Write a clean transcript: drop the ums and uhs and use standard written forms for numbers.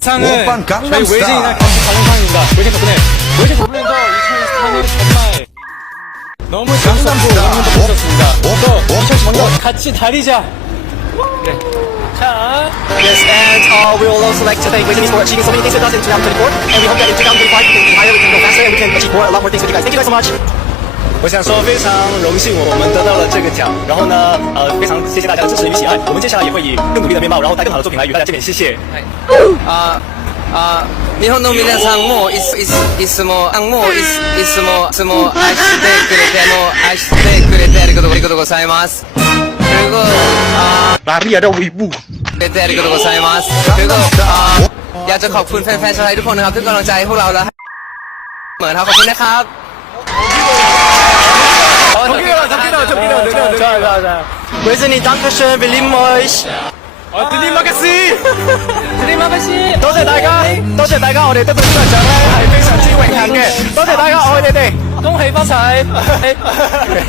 상은 오빤 저희 강남스타일. 외진이랑 같이 가는 상입니다. 외진 덕분에 외진 덕분에도 2024년 정말 너무 재밌었고 너무 재밌었습니다. 또 2024년 같이 다리자. 네. 자. Yes, and we will also like to thank Wizards for achieving so many things with us in 2024, and we hope that in 2025 we can be higher, we can go faster, and we can achieve a lot more things with you guys. Thank you guys so much. 我想说非常荣幸我们得到了这个奖，然后呢，非常谢谢大家的支持与喜爱，我们接下来也会以更努力的面貌，然后带更好的作品来与大家见面，谢谢。日本の皆さんもいつも愛してくれてありがとうございます。그리고 마리아의 위부. ありがとうございます。그리고อยากจะขอบคุณแฟนๆชาวไทยทุกคนนะครับที่กำลังใจให้พวกเราและเหมือนครับขอบคุณนะครับ 자. Wizards, Dankeschön, wir lieben euch. 드림마가씨. 드림마가씨. 多謝大家，多謝大家，我哋得到呢個獎咧係非常之榮幸嘅，多謝大家，愛你哋。恭喜發財。